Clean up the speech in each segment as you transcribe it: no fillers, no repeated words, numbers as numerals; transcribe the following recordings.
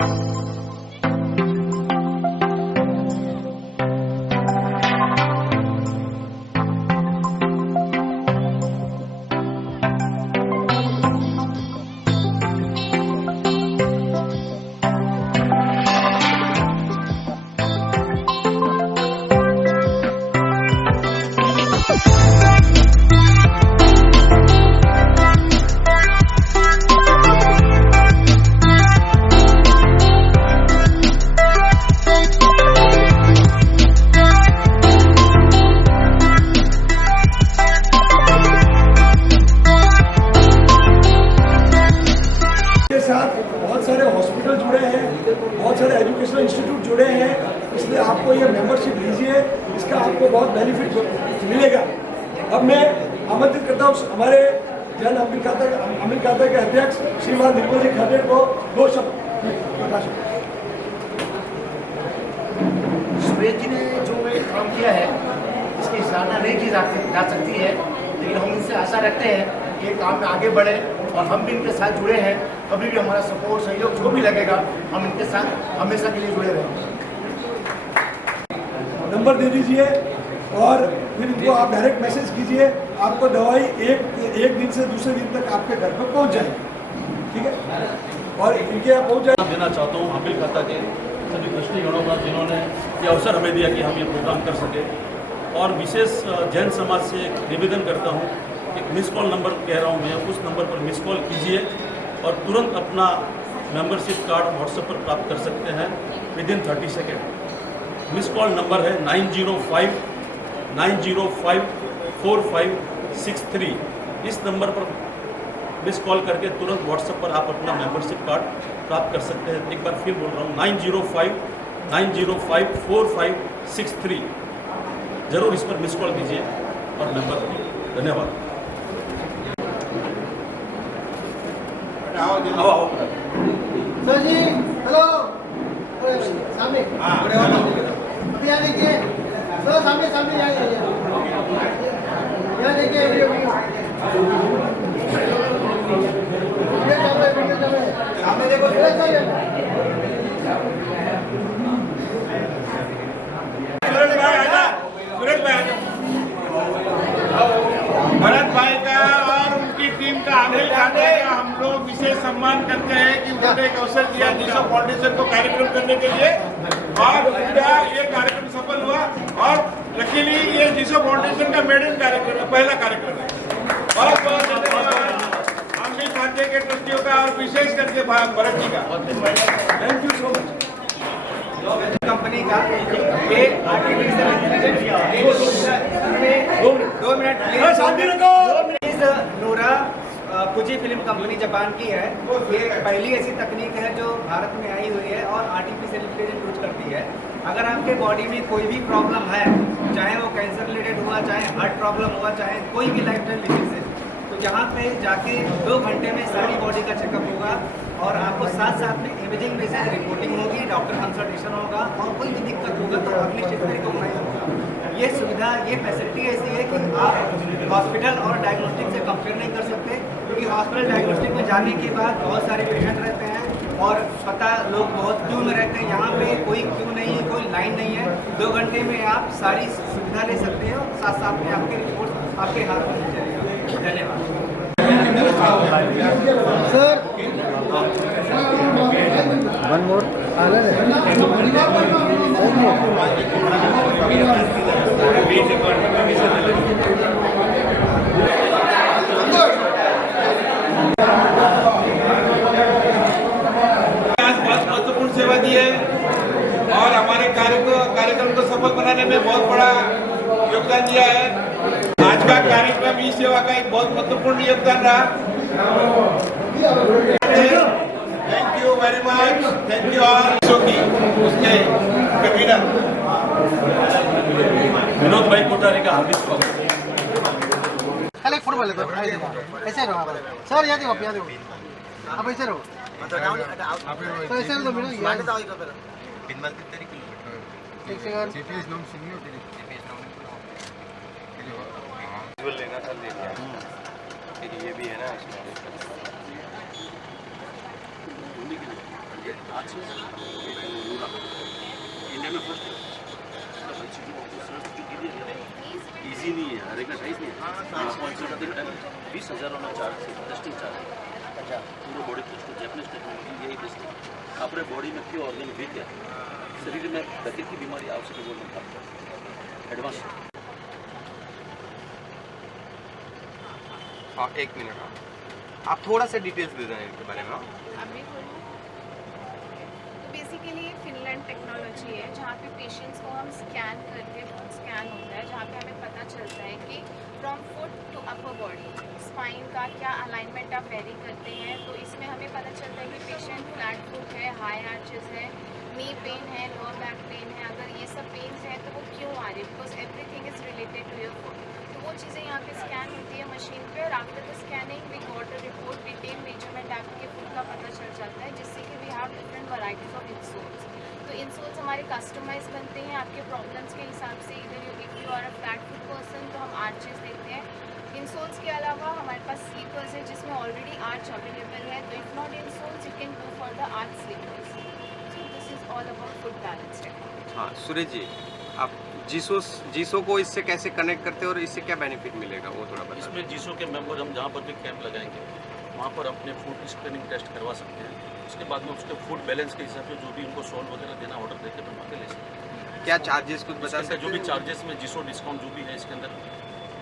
बहुत सारे हॉस्पिटल जुड़े हैं, बहुत सारे एजुकेशनल इंस्टीट्यूट जुड़े हैं, इसलिए आपको ये मेंबरशिप लीजिए, इसका आपको बहुत बेनिफिट मिलेगा। अब मैं आमंत्रित करता हूँ हमारे जन अमीर खाता के अध्यक्ष श्रीमान निर्मल जी खंडेर को 2 शब्द। सुरेश जी ने जो काम किया है इसकी सराहना नहीं की जा सकती है, लेकिन हम इनसे आशा रखते हैं कि ये काम में आगे बढ़े और हम भी इनके साथ जुड़े हैं। कभी भी हमारा सपोर्ट सहयोग जो भी लगेगा हम इनके साथ हमेशा के लिए जुड़े रहेंगे। नंबर दे दीजिए और फिर इनको आप डायरेक्ट मैसेज कीजिए, आपको दवाई एक दिन से दूसरे दिन तक आपके घर पर पहुंच जाएगी, ठीक है। और इनके यहाँ पहुँच जाए देना चाहता हूँ आमिर खाता के सभी दृष्टिगणों का जिन्होंने ये अवसर हमें दिया कि हम ये प्रोग्राम कर सके। और विशेष जैन समाज से एक निवेदन करता हूँ, एक मिस कॉल नंबर कह रहा हूँ मैं, उस नंबर पर मिस कॉल कीजिए और तुरंत अपना मेंबरशिप कार्ड व्हाट्सएप पर प्राप्त कर सकते हैं within 30 second. Miss call number है 9059054563। इस नंबर पर मिस कॉल करके तुरंत व्हाट्सएप पर आप अपना मेंबरशिप कार्ड प्राप्त कर सकते हैं। एक बार फिर बोल रहा हूँ 9059054563। जरूर इस पर मिस कॉल कीजिए और मेंबर बनिए। धन्यवाद। आओ सर जी, हेलो, सामने अभी यहाँ देखिए सर, सामने यहाँ देखिए सामने देखो भरत भाई का और उनकी टीम का आमिर खाते का हम लोग विशेष सम्मान करते हैं कि उन्होंने एक अवसर दिया जीसो फाउंडेशन को कार्यक्रम करने के लिए और उनका ये कार्यक्रम सफल हुआ। और लकीली ये जीसो फाउंडेशन का मेडन कार्यक्रम है, पहला कार्यक्रम है। बहुत बहुत धन्यवाद आमिर खाते के ट्रस्टियों का और विशेष करके भरत जी का thank you so much. Company का ये आर्टिफिशियल इंटेलिजेंस 2 मिनट प्लीज। नूरा फुजी फिल्म कंपनी जापान की है। ये पहली ऐसी तकनीक है जो भारत में आई हुई है और आर्टिफिशियल इंटेलिजेंस यूज करती है। अगर आपके बॉडी में कोई भी प्रॉब्लम है, चाहे वो कैंसर रिलेटेड हुआ, चाहे हार्ट प्रॉब्लम हुआ, चाहे कोई भी लाइफस्टाइल डिसीज, तो यहाँ पे जाके 2 घंटे में सारी बॉडी का चेकअप होगा और आपको साथ में इमेजिंग बेसिस रिपोर्टिंग होगी, डॉक्टर कंसल्टेशन होगा और कोई भी दिक्कत होगा तो अगली स्टेज पर रिकॉग्नाइज होगा। ये सुविधा, ये फैसिलिटी ऐसी है कि आप हॉस्पिटल और डायग्नोस्टिक से कंपेयर नहीं कर सकते, क्योंकि हॉस्पिटल डायग्नोस्टिक में जाने के बाद बहुत सारे पेशेंट रहते हैं और पता लोग बहुत क्यू में रहते हैं। यहाँ पे कोई क्यू नहीं है, कोई लाइन नहीं है। 2 घंटे में आप सारी सुविधा ले सकते हो, साथ में आपके रिपोर्ट आपके हाथ में मिल जाएगा। धन्यवाद सर। वन मोर महत्वपूर्ण सेवा दी है और हमारे कार्यक्रम को सफल बनाने में बहुत बड़ा योगदान दिया है। आज का कार्यक्रम ई सेवा का एक बहुत महत्वपूर्ण योगदान रहा। Thank you very much, thank you all. उसके कन्वीनर विनोद भाई कोठारी का हार्दिक स्वागत। कल एक फुटबॉल ऐसे रहो सर, यहाँ देखो, यहाँ देखो, आप ऐसे रहो तो ऐसे तो मिलो एक सेकंड। लेना था, ले लिया। फिर ये भी है ना इसमें। आज से इंडिया में फर्स्ट इजी नहीं है, रेगुलराइज नहीं है। 20,000 में चार्ज टेस्टिंग चार्ज पूरे बॉडी टेस्ट जैपनीज टेक्नोलॉजी यही बेस्ट है। अपने बॉडी में क्यों ऑर्गन वीक है, शरीर में गति की बीमारी आवश्यक है, वो एडवांस। हाँ, 1 मिनट। आप थोड़ा सा डिटेल्स दे दें इनके बारे में। अभी बोलूँ तो बेसिकली ये फिनलैंड टेक्नोलॉजी है जहाँ पे पेशेंट्स को हम स्कैन करके स्कैन होता है, जहाँ पे हमें पता चलता है कि from foot to upper body spine का क्या अलाइनमेंट आप वेरी करते हैं। तो इसमें हमें पता चलता है कि पेशेंट फ्लैट फुट है, हाई आर्चेस है, नी पेन है, लोअर बैक पेन है। अगर ये सब पेन्स हैं तो वो क्यों आ रही है, because everything is related to your foot. तो वो चीज़ें यहाँ पे स्कैन होती है मशीन पे, और after the scanning we got a report, detail measurement आपके फुट का पता चल जाता है, जिससे कि we have different varieties of insoles. तो इंसोल्स हमारे कस्टमाइज बनते हैं आपके प्रॉब्लम्स के हिसाब से। इधर if you are a flat foot person तो हम आर्चेस देते हैं। इंसोल्स के अलावा हमारे पास स्लीपर्स है जिसमें ऑलरेडी आर्च अवेलेबल है, तो if not insoles you can go for the arch slippers. So this is all about foot balance technology. हाँ सुरेश जी, आप जीसो को इससे कैसे कनेक्ट करते हैं और इससे क्या बेनिफिट मिलेगा वो थोड़ा बताइए। इसमें जीसो के मेंबर हम जहाँ पर भी कैंप लगाएंगे वहाँ पर अपने फूड स्क्रीनिंग टेस्ट करवा सकते हैं। उसके बाद में उसके फूड बैलेंस के हिसाब से जो भी उनको सॉल्व वगैरह देना ऑर्डर देकर बनवा के ले सकते हैं। क्या चार्जेस कुछ बता सकते हैं? जो भी चार्जेस में जीसो डिस्काउंट जो भी है इसके अंदर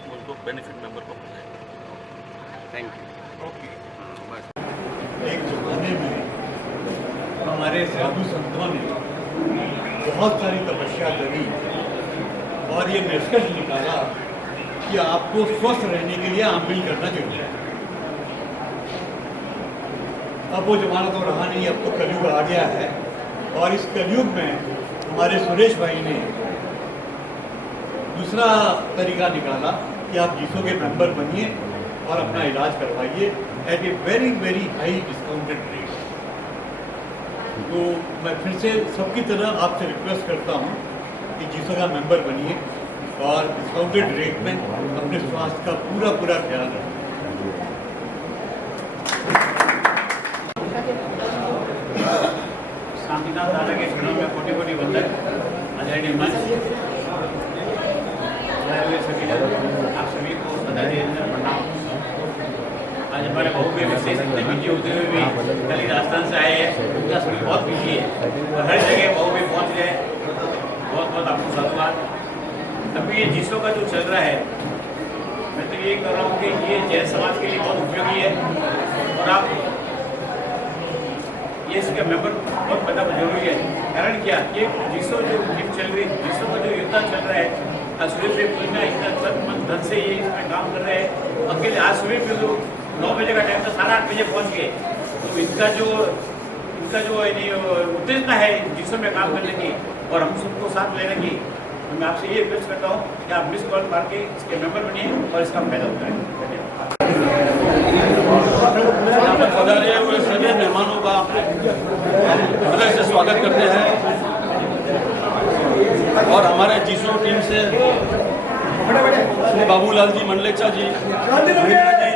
वो उनको बेनिफिट मेंबर को मिल जाएगा। Thank you. ओके। बस एक जमाने में हमारे साधु संतों ने बहुत सारी तपस्या करी और ये निष्कर्ष निकाला कि आपको स्वस्थ रहने के लिए आमदनी करना चाहिए। अब वो जमाना तो रहा नहीं, अब तो कलयुग आ गया है। और इस कलयुग में हमारे सुरेश भाई ने दूसरा तरीका निकाला कि आप जीसो के मेंबर बनिए और अपना इलाज करवाइए at a very very high discounted rate. तो मैं फिर से सबकी तरह आपसे रिक्वेस्ट करता हूँ कि जीसो का मेंबर बनिए और डिस्काउंटेड रेट में अपने स्वास्थ्य का पूरा ख्याल रखें। शांतिनाथ दादा के चरणों में कोटि कोटि वंदन। आदरणीय मंच, सभी आप सभी को बधाई प्रणाम। आज हमारे बहुत भी विशेष इतने बिजी होते हुए भी कल राजस्थान से आए हैं, उनका सभी बहुत बिजी है और हर जगह बहुत भी पहुँच गए। बहुत बहुत आपको साधुवाद। अभी ये जीसो का जो चल रहा है, मैं तो ये कह रहा हूँ कि ये जैन समाज के लिए बहुत उपयोगी है और आप ये इसके मेंबर बहुत बड़ा जरूरी है। कारण क्या, ये जीसो जो टीम चल रही है, जीसो का जो युद्ध चल रहा है, आज सुबह पे पूरा इतना धन से ये इसमें काम कर रहे हैं। अकेले आज सुबह पे लोग 9 बजे का टाइम था, 8:30 बजे पहुँच गए। तो इनका जो उत्तेजना है जीसो में काम करने की और हम सबको साथ लेने की, तो मैं आपसे ये रिक्वेस्ट करता हूँ कि आप मिस कॉल मार के इसके मेंबर बनिए और इसका फायदा उठाएं। यहाँ पर पधारे हुए सभी मेहमानों का हृदय से स्वागत करते हैं और हमारे जीसो टीम से श्री बाबूलाल जी मंडलेचा जी, महेंद्र जी,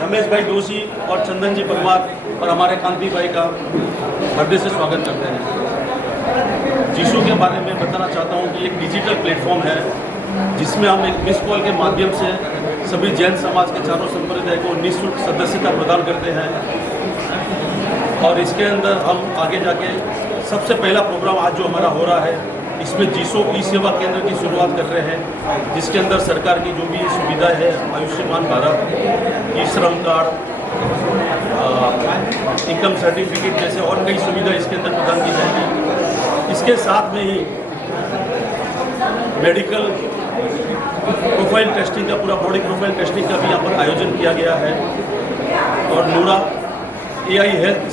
रमेश भाई दोषी और चंदन जी परमार और हमारे कांति भाई का हृदय से स्वागत करते हैं। जीसो के बारे में बताना चाहता हूँ कि एक डिजिटल प्लेटफॉर्म है जिसमें हम एक मिस कॉल के माध्यम से सभी जैन समाज के चारों संप्रदाय को निःशुल्क सदस्यता प्रदान करते हैं और इसके अंदर हम आगे जाके सबसे पहला प्रोग्राम आज जो हमारा हो रहा है इसमें जीसो ई सेवा केंद्र की शुरुआत कर रहे हैं, जिसके अंदर सरकार की जो भी सुविधाएं है, आयुष्मान भारत, ई श्रम कार्ड, इनकम सर्टिफिकेट जैसे और कई सुविधा इसके अंदर प्रदान की जाएगी। इसके साथ में ही मेडिकल प्रोफाइल टेस्टिंग का, पूरा बॉडी प्रोफाइल टेस्टिंग का भी यहाँ पर आयोजन किया गया है और नूरा AI हेल्थ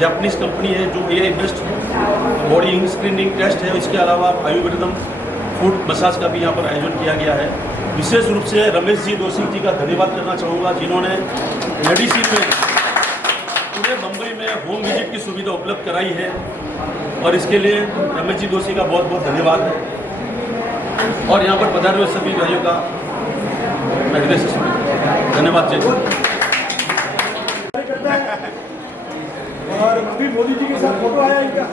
जापानीज कंपनी है जो AI based body screening test है। इसके अलावा आयुर्वेदम फूड मसाज का भी यहाँ पर आयोजन किया गया है। विशेष रूप से रमेश जी दोषी जी का धन्यवाद करना चाहूँगा जिन्होंने मेडिसिन में पूरे मुंबई में होम विजिट की सुविधा उपलब्ध कराई है और इसके लिए रमेश जी दोषी का बहुत बहुत धन्यवाद है। और यहाँ पर पधारे हुए सभी भाइयों का मैं हृदय से धन्यवाद। जय और अभी मोदी जी के साथ फोटो आया इनका।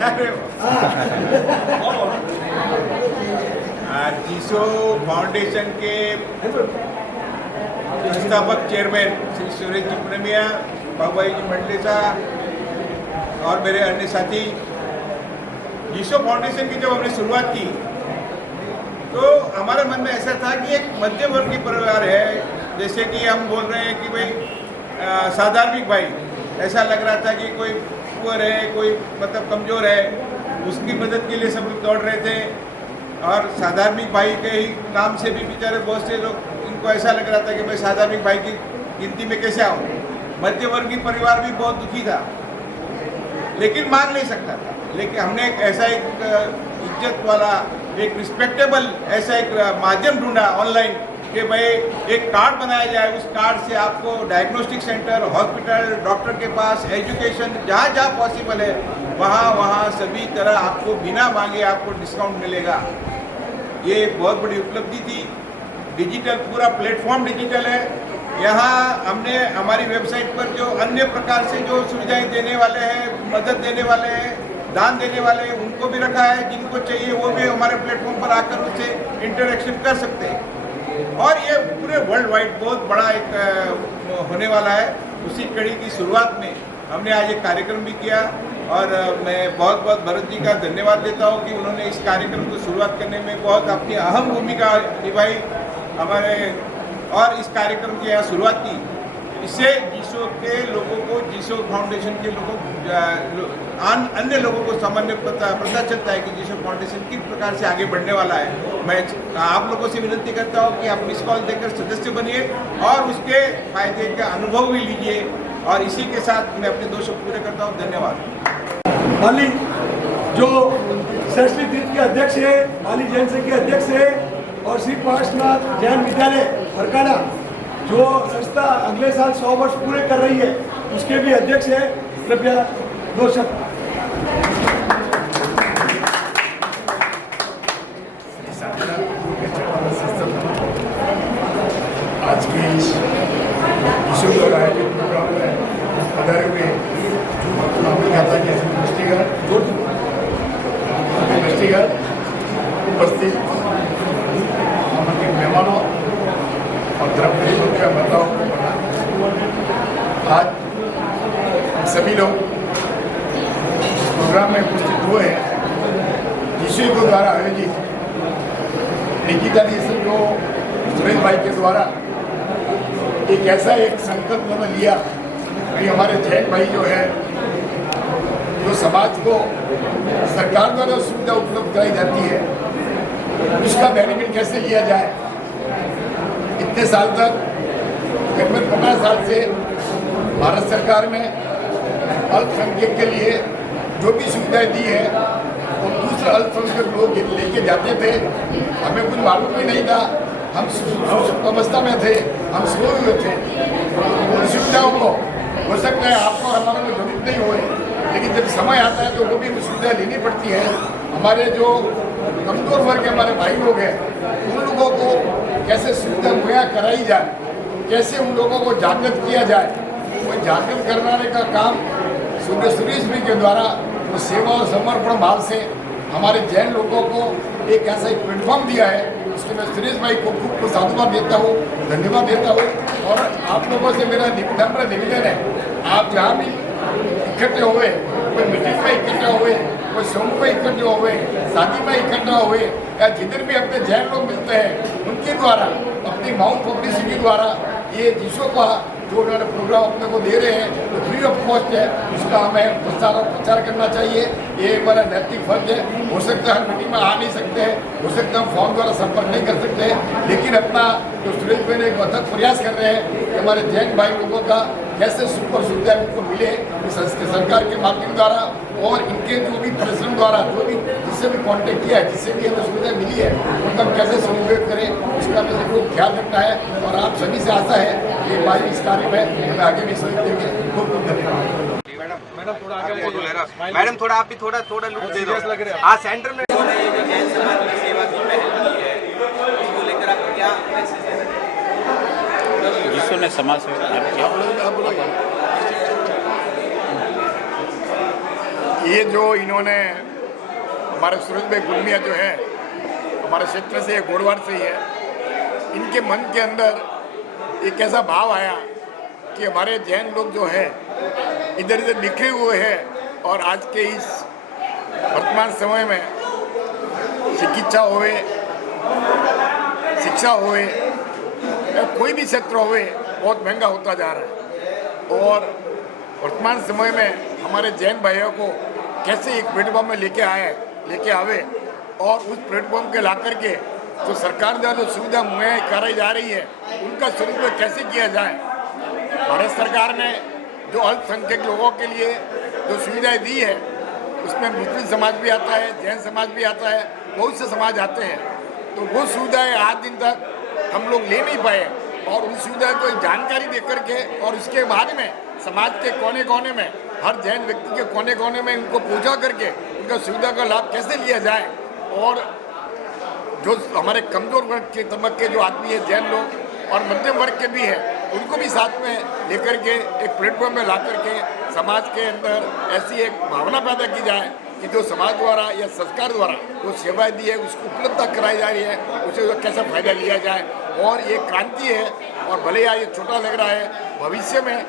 जीसो फाउंडेशन के संस्थापक चेयरमैन श्री सुरेश जी पुनमिया, बाबूभाई जी मंडलेचा और मेरे अन्य साथी, जीसो फाउंडेशन की जब हमने शुरुआत की तो हमारे मन में ऐसा था कि एक मध्यम वर्गीय परिवार है, जैसे कि हम बोल रहे हैं कि भाई साधारणिक भाई, ऐसा लग रहा था कि कोई पुअर है, कोई मतलब कमज़ोर है, उसकी मदद के लिए सब लोग दौड़ रहे थे। और साधारणिक भाई के ही नाम से भी बेचारे बहुत से लोग, इनको ऐसा लग रहा था कि मैं साधारणिक भाई की गिनती में कैसे आऊँ। मध्यवर्गीय परिवार भी बहुत दुखी था, लेकिन मांग नहीं सकता था। लेकिन हमने एक ऐसा एक इज्जत वाला, एक रिस्पेक्टेबल ऐसा एक माध्यम ढूंढा ऑनलाइन कि भाई एक कार्ड बनाया जाए, उस कार्ड से आपको डायग्नोस्टिक सेंटर, हॉस्पिटल, डॉक्टर के पास, एजुकेशन, जहाँ जहाँ पॉसिबल है वहाँ सभी तरह आपको बिना मांगे आपको डिस्काउंट मिलेगा। ये एक बहुत बड़ी उपलब्धि थी। डिजिटल पूरा प्लेटफॉर्म डिजिटल है। यहाँ हमने हमारी वेबसाइट पर जो अन्य प्रकार से जो सुविधाएं देने वाले हैं, मदद देने वाले हैं, दान देने वाले हैं, उनको भी रखा है। जिनको चाहिए वो भी हमारे प्लेटफॉर्म पर आकर उससे इंटरेक्शन कर सकते हैं। और ये पूरे वर्ल्ड वाइड बहुत बड़ा एक होने वाला है। उसी कड़ी की शुरुआत में हमने आज एक कार्यक्रम भी किया और मैं बहुत बहुत भरत जी का धन्यवाद देता हूँ कि उन्होंने इस कार्यक्रम को शुरुआत करने में बहुत अपनी अहम भूमिका निभाई हमारे, और इस कार्यक्रम की यहाँ शुरुआत की। इससे जीसो के लोगों को, जीसो फाउंडेशन के लोगों अन्य लोगों को सामान्य पता चलता है कि जीसो फाउंडेशन किस प्रकार से आगे बढ़ने वाला है। मैं आप लोगों से विनती करता हूँ कि आप मिस कॉल देकर सदस्य बनिए और उसके फायदे का अनुभव भी लीजिए। और इसी के साथ मैं अपने 2 शब्द पूरे करता हूँ। धन्यवाद। माली जो सरस्वती तीर्थ के अध्यक्ष है, माली जैन संघ के अध्यक्ष है, और श्री पार्श्वनाथ जैन विद्यालय हरकाना जो संस्था अगले साल 100 वर्ष पूरे कर रही है, उसके भी अध्यक्ष है। कृपया 2 शब्द। आज के इस विश्व द्वारा आयोजित प्रोग्राम में पधारे हुए अभिज्ञाता के दृष्टिगत उपस्थित आमंत्रित मेहमानों और धर्मप्रेमियों के बताओ, आज सभी लोग इस प्रोग्राम में उपस्थित हुए हैं। जीसो को द्वारा आयोजित डिजिटलाइजेशन को सुरेश भाई के द्वारा एक ऐसा एक संकल्प में लिया कि हमारे जैन भाई जो है, जो समाज को सरकार द्वारा सुविधा उपलब्ध कराई जाती है, उसका बेनिफिट कैसे लिया जाए। इतने साल तक, करीबन 15 साल से भारत सरकार में अल्पसंख्यक के लिए जो भी सुविधाएं दी है वो दूसरे अल्पसंख्यक लोग लेके जाते थे। हमें कुछ मालूम ही नहीं था, हम सुप्त अवस्था में थे, हम सोए हुए थे। उन सुविधाओं को हो सकता है आपको हमारे को जरूरत नहीं हो, लेकिन जब समय आता है तो वो भी सुविधा लेनी पड़ती है। हमारे जो कमजोर वर्ग के हमारे भाई लोग हैं, उन लोगों को कैसे सुविधा मुहैया कराई जाए, कैसे उन लोगों को जागृत किया जाए, वो जागृत करवाने का काम सुरेश भाई के द्वारा वो सेवा और समर्पण भाव से हमारे जैन लोगों को एक ऐसा एक प्लेटफॉर्म दिया है। उसके मैं सुरेश भाई को खूब साधुवाद देता हूँ, धन्यवाद देता हूँ। और आप लोगों से मेरा नम्र निवेदन है, आप जहाँ भी इकट्ठे हुए, कोई मीटिंग में इकट्ठा हुए, कोई समूह में इकट्ठे हुए, शादी में इकट्ठा हुए, या जिधर भी अपने जैन लोग मिलते हैं, उनके द्वारा अपनी माउथ पब्लिसिटी द्वारा ये जीसो का जो उन्होंने प्रोग्राम अपने को दे रहे हैं, तो फ्री ऑफ कॉस्ट है, उसका हमें प्रचार करना चाहिए। ये हमारा नैतिक फर्ज है। हो सकता है हम मीटिंग में आ नहीं सकते हैं, हो सकता है हम फॉर्म द्वारा संपर्क नहीं कर सकते हैं, लेकिन अपना जो सुरेश भाई ने एक अथक प्रयास कर रहे हैं कि हमारे जैन भाई लोगों का कैसे सुपर सुविधा उनको मिले इस सरकार के माध्यम द्वारा, और इनके जो भी परिश्रम द्वारा जो भी जिससे भी कांटेक्ट किया है, जिससे भी हमें सुविधा मिली है, उनका कैसे सदुपयोग करें, उसका हमें जरूर ख्याल रखना है। और आप सभी से आशा है कि भाई इस कार्य में हमें आगे भी सहयोग देंगे। बहुत बहुत धन्यवाद। मैडम थोड़ा आप भी थोड़ा लुक दे दो। हाँ, सेंटर में जैन समाज की सेवा की पहल की है, उसको लेकर आपको क्या मैसेज है? जीसो ने समाज सेवा किया। ये जो इन्होंने हमारे सूरज भाई गुलमिया जो है हमारे क्षेत्र से गोड़वार से ही है, इनके मन के अंदर एक ऐसा भाव आया कि हमारे जैन लोग जो है इधर इधर बिखरे हुए हैं और आज के इस वर्तमान समय में चिकित्सा होए, शिक्षा होए या कोई भी क्षेत्र होए बहुत महंगा होता जा रहा है। और वर्तमान समय में हमारे जैन भाइयों को कैसे एक प्लेटफॉर्म में लेके आवे और उस प्लेटफॉर्म के ला करके तो सरकार द्वारा जो सुविधा मुहैया कराई जा रही है उनका सदुपयोग कैसे किया जाए। भारत सरकार ने जो अल्पसंख्यक लोगों के लिए जो सुविधाएं दी है उसमें मुस्लिम समाज भी आता है, जैन समाज भी आता है, बहुत से समाज आते हैं, तो वो सुविधाएं आज दिन तक हम लोग ले नहीं पाए और उन सुविधाओं को जानकारी दे करके और उसके बाद में समाज के कोने कोने में हर जैन व्यक्ति के कोने कोने में उनको पहुँचा करके उनका सुविधा का लाभ कैसे लिया जाए और जो हमारे कमज़ोर वर्ग के तबके जो आदमी है जैन लोग और मध्यम वर्ग के भी है उनको भी साथ में लेकर के एक प्लेटफॉर्म में ला करके समाज के अंदर ऐसी एक भावना पैदा की जाए कि जो समाज द्वारा या सरकार द्वारा जो सेवाएं दी है उसको उपलब्धता कराई जा रही है, उसे कैसा फायदा लिया जाए। और ये क्रांति है और भले ही ये छोटा लग रहा है, भविष्य में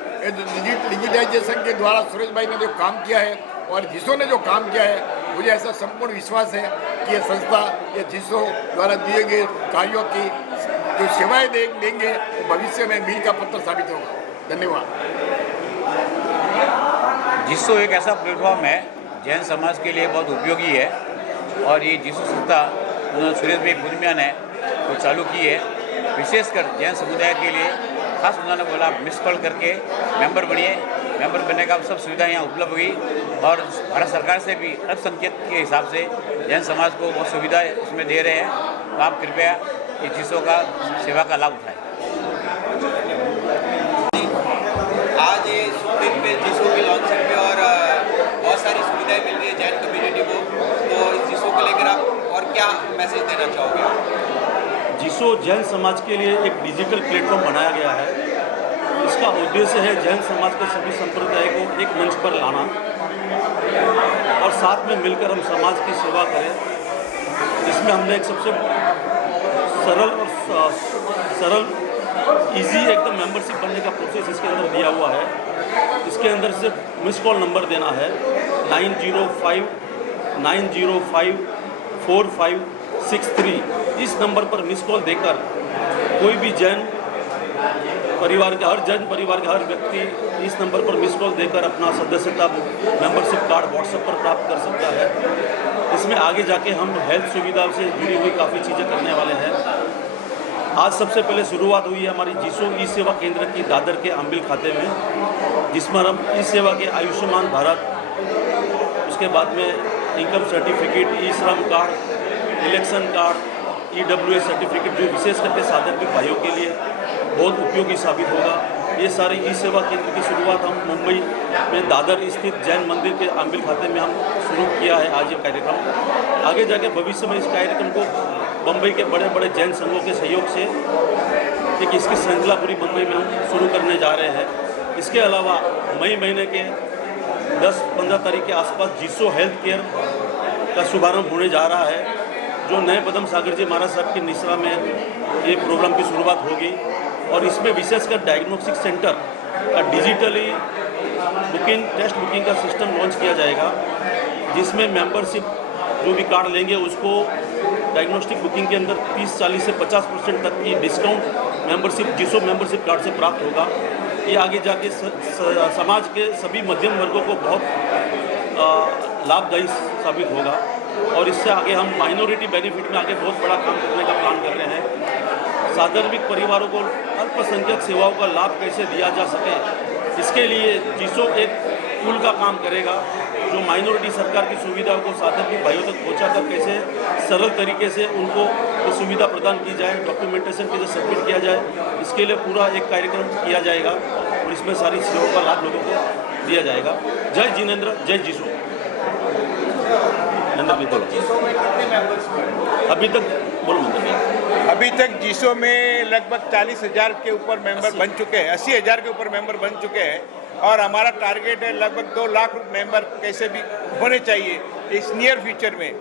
डिजिटाइजेशन के द्वारा सुरेश भाई ने जो काम किया है और जिसो ने जो काम किया है, मुझे ऐसा संपूर्ण विश्वास है कि ये संस्था या जिसो द्वारा दिए गए कार्यों की जो सेवाएं देंगे वो भविष्य में मील का पत्थर साबित होगा। धन्यवाद। जिसो एक ऐसा प्लेटफॉर्म है जैन समाज के लिए बहुत उपयोगी है और ये जिसो संस्था उन्होंने सुरेश भाई गुलमिया ने तो चालू की है, विशेषकर जैन समुदाय के लिए। खास उन्होंने बोला मिस कॉल करके मेंबर बनिए, मेंबर बनने का सब सुविधाएं यहाँ उपलब्ध हुई और भारत सरकार से भी अल्पसंख्यक के हिसाब से जैन समाज को वो सुविधा इसमें दे रहे हैं, तो आप कृपया इस जिसो का सेवा का लाभ उठाएं। आज ये शुभ दिन पे जिसो की लॉन्चिंग पे और बहुत सारी सुविधाएं मिल रही है जैन कम्युनिटी को, तो इस जिसो को लेकर आप और क्या मैसेज देना चाहोगे? जिसो जैन समाज के लिए एक डिजिटल प्लेटफॉर्म बनाया गया है। इसका उद्देश्य है जैन समाज के सभी संप्रदाय को एक मंच पर लाना और साथ में मिलकर हम समाज की सेवा करें। इसमें हमने एक सबसे सरल इजी एकदम मेंबरशिप बनने का प्रोसेस इसके अंदर दिया हुआ है। इसके अंदर सिर्फ मिस कॉल नंबर देना है 9059054563। इस नंबर पर मिस कॉल देकर कोई भी जैन परिवार के हर व्यक्ति इस नंबर पर मिस कॉल देकर अपना सदस्यता मेंबरशिप कार्ड व्हाट्सएप पर प्राप्त कर सकता है। इसमें आगे जाके हम हेल्थ सुविधा से जुड़ी हुई काफ़ी चीज़ें करने वाले हैं। आज सबसे पहले शुरुआत हुई है हमारी जिसो ई सेवा केंद्र की दादर के अम्बिल खाते में, जिसमें हम ई सेवा के आयुष्मान भारत, उसके बाद में इनकम सर्टिफिकेट, ई श्रम card, election card, EWS certificate जो विशेष करके साधक भाइयों के लिए बहुत उपयोगी साबित होगा। ये सारे ई सेवा केंद्र की शुरुआत हम मुंबई में दादर स्थित जैन मंदिर के अम्बिल खाते में हम शुरू किया है आज ये कार्यक्रम। आगे जाके भविष्य में इस कार्यक्रम को बम्बई के बड़े बड़े जैन संघों के सहयोग से एक इसकी श्रृंखला पूरी मुंबई में हम शुरू करने जा रहे हैं। इसके अलावा मई महीने के 10-15 तारीख के आसपास जिसो हेल्थ केयर का शुभारंभ होने जा रहा है, जो नए पदम सागर जी महाराज साहब की निश्रा में ये प्रोग्राम की शुरुआत होगी। और इसमें विशेषकर डायग्नोस्टिक सेंटर का डिजिटली टेस्ट बुकिंग का सिस्टम लॉन्च किया जाएगा, जिसमें मेंबरशिप जो भी कार्ड लेंगे उसको डायग्नोस्टिक बुकिंग के अंदर 30-40 से 50% तक की डिस्काउंट मेंबरशिप जिसो मेंबरशिप कार्ड से प्राप्त होगा। ये आगे जाके समाज के सभी मध्यम वर्गों को बहुत लाभदायी साबित होगा और इससे आगे हम माइनॉरिटी बेनिफिट में आगे बहुत बड़ा काम करने का प्लान कर रहे हैं। साधर्मिक परिवारों को अल्पसंख्यक सेवाओं का लाभ कैसे दिया जा सके, इसके लिए जिसो एक पुल का काम करेगा, जो माइनॉरिटी सरकार की सुविधाओं को साधर्मिक भाइयों तक पहुंचाकर कैसे सरल तरीके से उनको ये सुविधा प्रदान की जाए, डॉक्यूमेंटेशन कैसे सबमिट किया जाए, इसके लिए पूरा एक कार्यक्रम किया जाएगा और इसमें सारी सेवाओं का लाभ लोगों को दिया जाएगा। जय जिनेंद्र, जय जिसो। अभी तक बोलो अभी तक जिसो में लगभग 40,000 के ऊपर मेंबर बन चुके हैं, 80,000 के ऊपर मेंबर बन चुके हैं और हमारा टारगेट है लगभग 2 लाख मेंबर कैसे भी होने चाहिए इस नियर फ्यूचर में।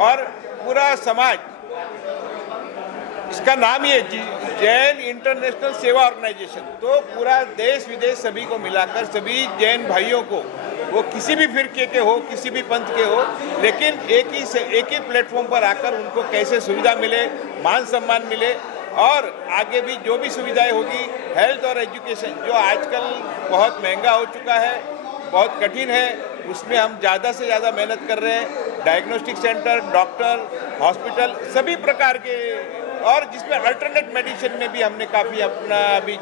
और पूरा समाज, इसका नाम ही है जैन इंटरनेशनल सेवा ऑर्गेनाइजेशन, तो पूरा देश विदेश सभी को मिलाकर सभी जैन भाइयों को, वो किसी भी फिरके के हो, किसी भी पंथ के हो, लेकिन एक ही प्लेटफॉर्म पर आकर उनको कैसे सुविधा मिले, मान सम्मान मिले, और आगे भी जो भी सुविधाएं होगी, हेल्थ और एजुकेशन जो आजकल बहुत महंगा हो चुका है, बहुत कठिन है, उसमें हम ज़्यादा से ज़्यादा मेहनत कर रहे हैं। डायग्नोस्टिक सेंटर, डॉक्टर, हॉस्पिटल सभी प्रकार के, और जिसमें अल्टरनेट मेडिसिन में भी हमने काफ़ी अपना अभी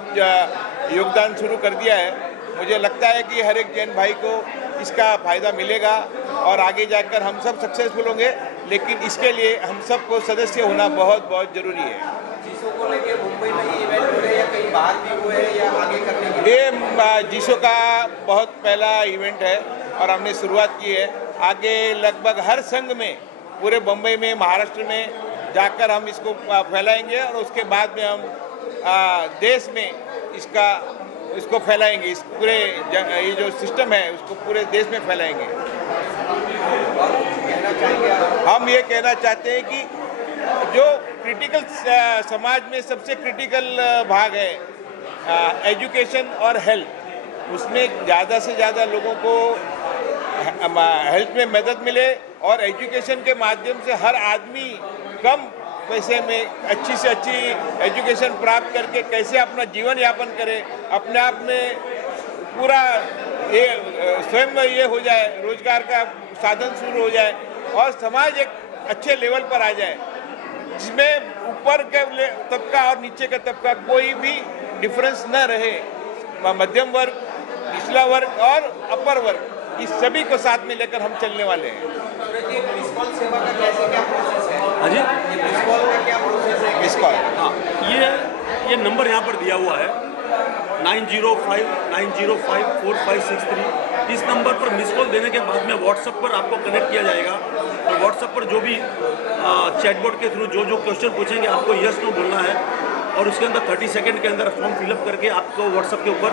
योगदान शुरू कर दिया है। मुझे लगता है कि हर एक जैन भाई को इसका फ़ायदा मिलेगा और आगे जाकर हम सब सक्सेसफुल होंगे, लेकिन इसके लिए हम सबको सदस्य होना बहुत बहुत ज़रूरी है। जीसो को लेके मुंबई में ही इवेंट हो रहे हैं या कहीं बाहर भी हुए हैं या आगे करने के लिए? ये जीसो का बहुत पहला इवेंट है और हमने शुरुआत की है। आगे लगभग हर संघ में पूरे मुंबई में, महाराष्ट्र में जाकर हम इसको फैलाएंगे और उसके बाद में हम देश में इसको फैलाएंगे। इस पूरे ये जो सिस्टम है उसको पूरे देश में फैलाएंगे। हम ये कहना चाहते हैं कि जो क्रिटिकल समाज में सबसे क्रिटिकल भाग है एजुकेशन और हेल्थ, उसमें ज़्यादा से ज़्यादा लोगों को हेल्थ में मदद मिले और एजुकेशन के माध्यम से हर आदमी कम पैसे में अच्छी से अच्छी एजुकेशन प्राप्त करके कैसे अपना जीवन यापन करे, अपने आप में पूरा ये स्वयं ये हो जाए, रोजगार का साधन शुरू हो जाए और समाज एक अच्छे लेवल पर आ जाए, जिसमें ऊपर का तबका और नीचे का तबका कोई भी डिफरेंस न रहे। मध्यम वर्ग, निचला वर्ग और अपर वर्ग, इस सभी को साथ में लेकर हम चलने वाले हैं। मिस कॉल सेवा का कैसे क्या प्रोसेस है? हाँ जी, मिस कॉल का क्या प्रोसेस है? मिस कॉल, हाँ, ये नंबर यहाँ पर दिया हुआ है 9059054563। इस नंबर पर मिस कॉल देने के बाद में व्हाट्सएप पर आपको कनेक्ट किया जाएगा। तो व्हाट्सएप पर जो भी चैटबॉट के थ्रू जो क्वेश्चन पूछेंगे आपको यस नो बोलना है और उसके अंदर 30 सेकंड के अंदर फॉर्म फिलअप करके आपको व्हाट्सएप के ऊपर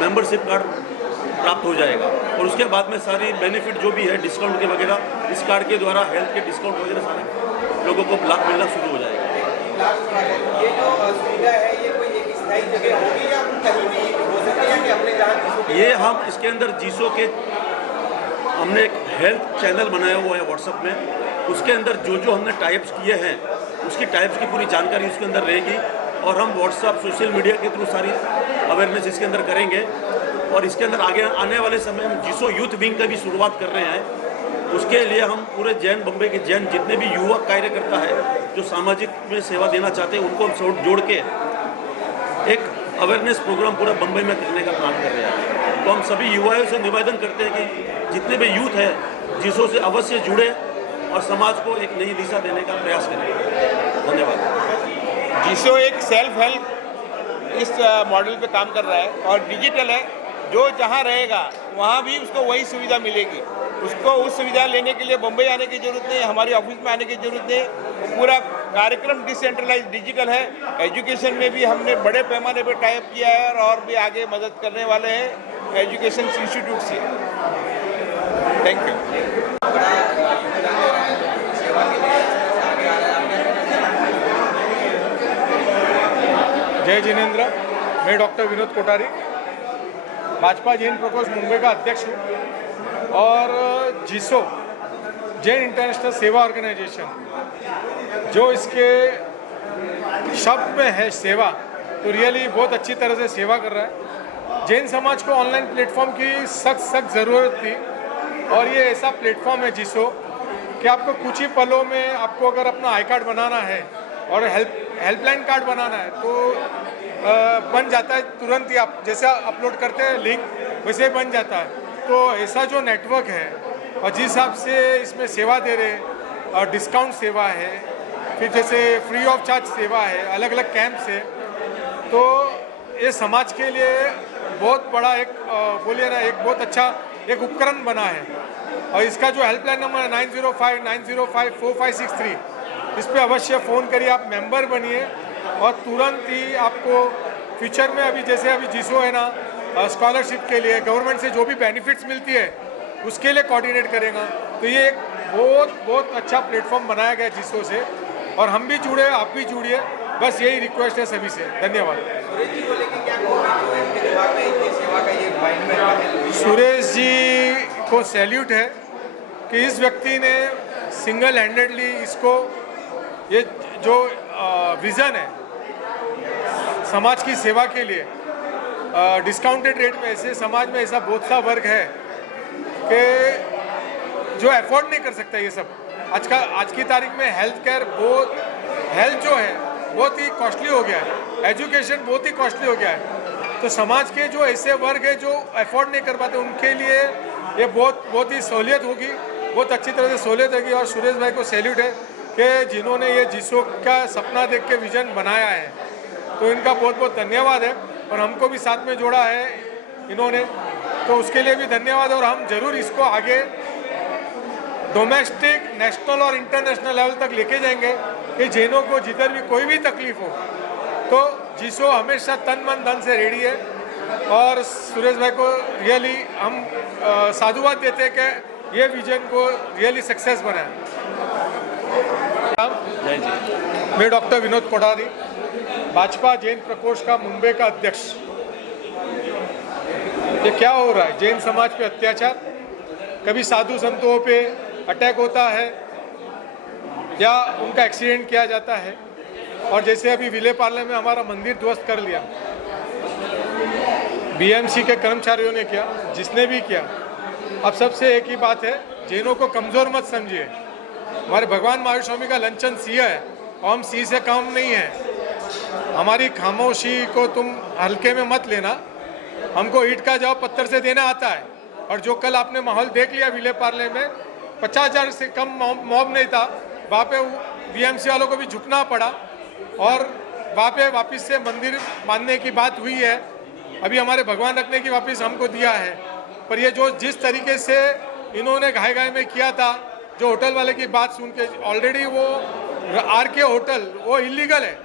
मेंबरशिप कार्ड प्राप्त हो जाएगा। और उसके बाद में सारी बेनिफिट जो भी है डिस्काउंट के वगैरह, इस कार्ड के द्वारा हेल्थ के डिस्काउंट वगैरह सारे लोगों को लाभ मिलना शुरू हो जाएगा। ये जो सुविधा है ये कोई एक स्थायी जगह होगी या कहीं भी हो सकती है कि अपने जहाँ ये हम इसके अंदर जीसो के हमने एक हेल्थ चैनल बनाया हुआ है व्हाट्सएप में, उसके अंदर जो हमने टाइप्स किए हैं उसकी टाइप्स की पूरी जानकारी उसके अंदर रहेगी और हम व्हाट्सएप सोशल मीडिया के थ्रू सारी अवेयरनेस इसके अंदर करेंगे। और इसके अंदर आगे आने वाले समय हम जीसो यूथ विंग का भी शुरुआत कर रहे हैं। उसके लिए हम पूरे जैन बम्बई के जैन जितने भी युवा कार्यकर्ता है जो सामाजिक में सेवा देना चाहते हैं उनको हम जोड़ के एक अवेयरनेस प्रोग्राम पूरा बम्बई में करने का प्लान कर रहे हैं। तो हम सभी युवाओं से निवेदन करते हैं कि जितने भी यूथ है जीसो से अवश्य जुड़े और समाज को एक नई दिशा देने का प्रयास करें। धन्यवाद। जीसो एक सेल्फ हेल्प इस मॉडल पे काम कर रहा है और डिजिटल है, जो जहाँ रहेगा वहाँ भी उसको वही सुविधा मिलेगी। उसको उस सुविधा लेने के लिए मुंबई आने की जरूरत नहीं, हमारे ऑफिस में आने की जरूरत नहीं। पूरा कार्यक्रम डिसेंट्रलाइज डिजिटल है। एजुकेशन में भी हमने बड़े पैमाने पर टाइप किया है और भी आगे मदद करने वाले हैं एजुकेशन इंस्टीट्यूट से। Thank you. जय जिनेन्द्र, मैं डॉक्टर विनोद कोठारी, भाजपा जैन प्रकोष्ठ मुंबई का अध्यक्ष हूँ और जीसो जैन इंटरनेशनल सेवा ऑर्गेनाइजेशन जो इसके शब्द में है सेवा, तो रियली बहुत अच्छी तरह से सेवा कर रहा है। जैन समाज को ऑनलाइन प्लेटफॉर्म की सख्त ज़रूरत थी और ये ऐसा प्लेटफॉर्म है जीसो कि आपको कुछ ही पलों में आपको अगर अपना आई कार्ड बनाना है और हेल्पलाइन कार्ड बनाना है तो बन जाता है तुरंत ही। आप जैसे अपलोड करते हैं लिंक वैसे बन जाता है। तो ऐसा जो नेटवर्क है और जिस हिसाब से इसमें सेवा दे रहे और डिस्काउंट सेवा है, फिर जैसे फ्री ऑफ चार्ज सेवा है, अलग अलग कैंप्स है, तो ये समाज के लिए बहुत बड़ा एक बोलिए ना एक बहुत अच्छा एक उपकरण बना है। और इसका जो हेल्पलाइन नंबर है 9059054563, इस पर अवश्य फ़ोन करिए, आप मेंबर बनिए और तुरंत ही आपको फ्यूचर में अभी जैसे अभी जीसो है ना, स्कॉलरशिप के लिए, गवर्नमेंट से जो भी बेनिफिट्स मिलती है उसके लिए कोऑर्डिनेट करेगा। तो ये एक बहुत अच्छा प्लेटफॉर्म बनाया गया जिसो से, और हम भी जुड़े, आप भी जुड़िए, बस यही रिक्वेस्ट है सभी से। धन्यवाद। सुरेश जी को लेके क्या कहोगे, जो इनके दिमाग में इतनी सेवा का ये माइंड में है? सुरेश जी को सैल्यूट है कि इस व्यक्ति ने सिंगल हैंडेडली इसको, ये जो विज़न है समाज की सेवा के लिए, डिस्काउंटेड रेट में, ऐसे समाज में ऐसा बहुत सा वर्ग है कि जो अफोर्ड नहीं कर सकता ये सब। आज की तारीख में हेल्थ जो है बहुत ही कॉस्टली हो गया है, एजुकेशन बहुत ही कॉस्टली हो गया है। तो समाज के जो ऐसे वर्ग है जो अफोर्ड नहीं कर पाते, उनके लिए ये बहुत ही सहूलियत होगी, बहुत अच्छी तरह से सहूलियत होगी। और सुरेश भाई को सैल्यूट है कि जिन्होंने ये जिसो का सपना देख के विजन बनाया है, तो इनका बहुत धन्यवाद है। और हमको भी साथ में जोड़ा है इन्होंने, तो उसके लिए भी धन्यवाद। और हम जरूर इसको आगे डोमेस्टिक, नेशनल और इंटरनेशनल लेवल तक लेके जाएंगे कि जैनों को जिधर भी कोई भी तकलीफ हो तो जिसो हमेशा तन मन धन से रेडी है। और सुरेश भाई को रियली हम साधुवाद देते हैं कि ये विजन को रियली सक्सेस बनाए। मैं डॉक्टर विनोद कोठारी, भाजपा जैन प्रकोष्ठ का मुंबई का अध्यक्ष। ये क्या हो रहा है, जैन समाज पे अत्याचार, कभी साधु संतों पे अटैक होता है या उनका एक्सीडेंट किया जाता है। और जैसे अभी विले पार्ले में हमारा मंदिर ध्वस्त कर लिया, बीएमसी के कर्मचारियों ने किया, जिसने भी किया। अब सबसे एक ही बात है, जैनों को कमज़ोर मत समझिए। हमारे भगवान महावीर स्वामी का लंचन सिंह है और हम सिंह से काम नहीं है। हमारी खामोशी को तुम हल्के में मत लेना। हमको ईंट का जवाब पत्थर से देना आता है। और जो कल आपने माहौल देख लिया विले पार्ले में, 50,000 से कम मॉब नहीं था, वहाँ पे बीएमसी वालों को भी झुकना पड़ा और वहाँ पे वापस से मंदिर बांधने की बात हुई है। अभी हमारे भगवान रखने की वापस हमको दिया है। पर ये जो जिस तरीके से इन्होंने घाय में किया था, जो होटल वाले की बात सुन के, ऑलरेडी वो RK होटल वो इलीगल है,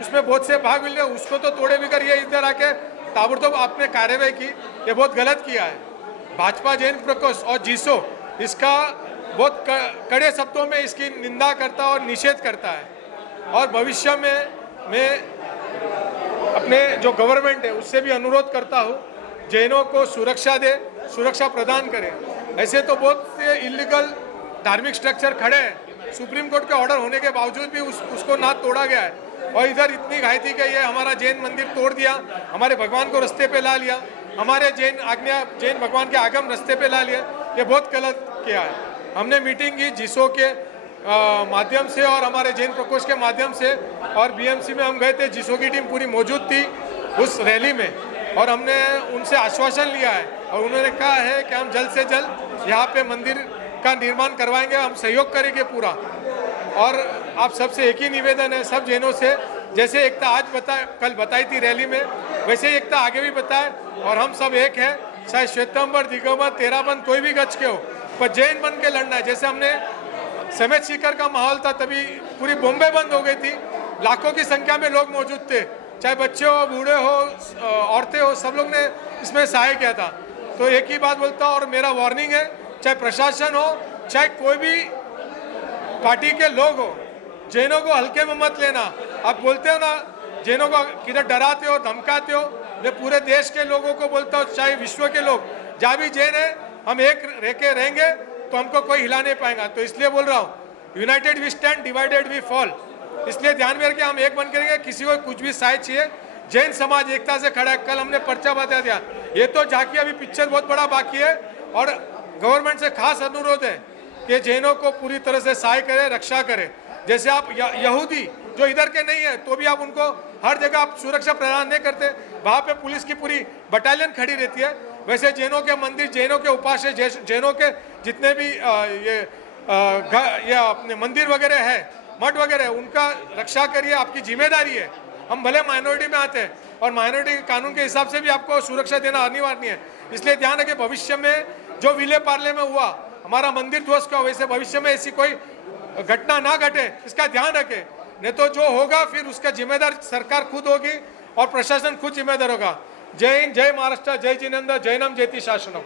उसमें बहुत से भाग मिल गए, उसको तो तोड़े बिगर ये इधर आके ताबड़तोड़ आपने कार्रवाई की, ये बहुत गलत किया है। भाजपा जैन प्रकोष्ठ और जिसो इसका बहुत कड़े शब्दों में इसकी निंदा करता और निषेध करता है। और भविष्य में मैं अपने जो गवर्नमेंट है उससे भी अनुरोध करता हूँ, जैनों को सुरक्षा दे, सुरक्षा प्रदान करे। ऐसे तो बहुत से इलीगल धार्मिक स्ट्रक्चर खड़े हैं, सुप्रीम कोर्ट के ऑर्डर होने के बावजूद भी उसको ना तोड़ा गया है। और इधर इतनी घाई थी कि ये हमारा जैन मंदिर तोड़ दिया, हमारे भगवान को रास्ते पे ला लिया, हमारे जैन भगवान के आगम रास्ते पे ला लिया। ये बहुत गलत किया है। हमने मीटिंग की जिसो के माध्यम से और हमारे जैन प्रकोष्ठ के माध्यम से, और बीएमसी में हम गए थे, जिसो की टीम पूरी मौजूद थी उस रैली में, और हमने उनसे आश्वासन लिया है और उन्होंने कहा है कि हम जल्द से जल्द यहाँ पे मंदिर का निर्माण करवाएंगे, हम सहयोग करेंगे पूरा। और आप सबसे एक ही निवेदन है, सब जैनों से, जैसे एकता आज कल बताई थी रैली में, वैसे ही एकता आगे भी बताए। और हम सब एक है, चाहे श्वेतंबर, दिगंबर, तेराबंद कोई भी गज के हो, पर जैन बन के लड़ना है। जैसे हमने समेत शिखर का माहौल था, तभी पूरी बॉम्बे बंद हो गई थी, लाखों की संख्या में लोग मौजूद थे, चाहे बच्चे हो, बूढ़े हो, औरतें हो, सब लोग ने इसमें सहाय किया था। तो एक ही बात बोलता हूँ और मेरा वार्निंग है, चाहे प्रशासन हो, चाहे कोई भी पार्टी के लोग हो, जैनों को हल्के में मत लेना। आप बोलते हो ना जैनों को किधर डराते हो, धमकाते हो, मैं पूरे देश के लोगों को बोलता हूँ, चाहे विश्व के लोग, जहाँ भी जैन है, हम एक रह के रहेंगे तो हमको कोई हिला नहीं पाएगा। तो इसलिए बोल रहा हूँ, united we stand, divided we fall. इसलिए ध्यान में रखिए, हम एक बन करेंगे, किसी को कुछ भी सहायता चाहिए, जैन समाज एकता से खड़ा है। कल हमने पर्चा बता दिया, ये तो जाके अभी पिक्चर बहुत बड़ा बाकी है। और गवर्नमेंट से खास अनुरोध है कि जैनों को पूरी तरह से सहाय करे, रक्षा करे। जैसे आप यहूदी जो इधर के नहीं है तो भी आप उनको हर जगह आप सुरक्षा प्रदान नहीं करते, वहाँ पे पुलिस की पूरी बटालियन खड़ी रहती है, वैसे जैनों के मंदिर, जैनों के उपास्य, जैनों के जितने भी ये अपने मंदिर वगैरह है, मठ वगैरह है, उनका रक्षा करिए, आपकी जिम्मेदारी है। हम भले माइनॉरिटी में आते हैं और माइनॉरिटी के कानून के हिसाब से भी आपको सुरक्षा देना अनिवार्य है। इसलिए ध्यान रखिए, भविष्य में जो विले पार्ले में हुआ, हमारा मंदिर ध्वस्त हुआ, वैसे भविष्य में ऐसी कोई घटना ना घटे, इसका ध्यान रखें। नहीं तो जो होगा फिर उसका जिम्मेदार सरकार खुद होगी और प्रशासन खुद जिम्मेदार होगा। जय हिंद, जय महाराष्ट्र, जय जिनेंद्र, जैनम जयती शासनम.